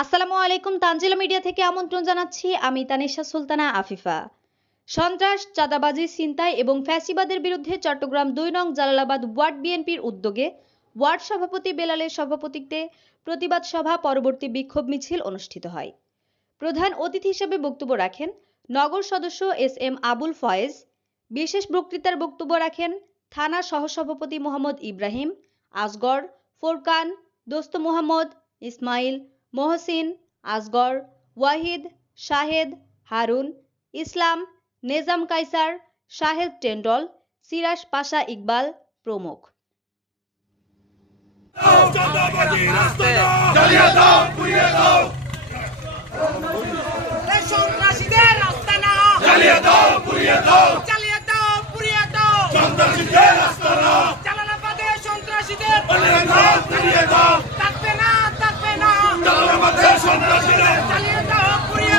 আসসালামু আলাইকুম, তানজিলা মিডিয়া থেকে আমন্ত্রণ জানাচ্ছি আমি তানিশা সুলতানা আফিফা। সন্ত্রাস, চাঁদাবাজি, ছিনতাই এবং ফ্যাসিবাদের বিরুদ্ধে চট্টগ্রাম দুই নং জালালাবাদ ওয়ার্ড বিএনপির উদ্যোগে ওয়ার্ড সভাপতি বেলালের সভাপতিত্বে প্রতিবাদ সভা পরবর্তী বিক্ষোভ মিছিল অনুষ্ঠিত হয়। প্রধান অতিথি হিসেবে বক্তব্য রাখেন নগর সদস্য এস এম আবুল ফয়েজ। বিশেষ বক্তৃতার বক্তব্য রাখেন থানা সহসভাপতি মোহাম্মদ ইব্রাহিম আসগর ফোরকান, দোস্ত মোহাম্মদ, ইসমাইল মহসিন, আসগর, ওয়াহিদ, শাহেদ, হারুন, ইসলাম, নেজাম কাইসার শাহেদ টেন্ডল, সিরাজ পাশা ইকবাল প্রমুখ। জ্বালিয়ে দাও পুড়িয়ে দাও। চালিয়ে দাও পুড়িয়ে দাও রাস্তা না জালালাবাদে সন্ত্রাসীদের জ্বালিয়ে দাও পুড়িয়ে দাও থাকবে না থাকবে না জালালাবাদের সন্ত্রাসীরা চালিয়ে দাও পুড়িয়ে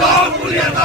দাও পুড়িয়ে দাও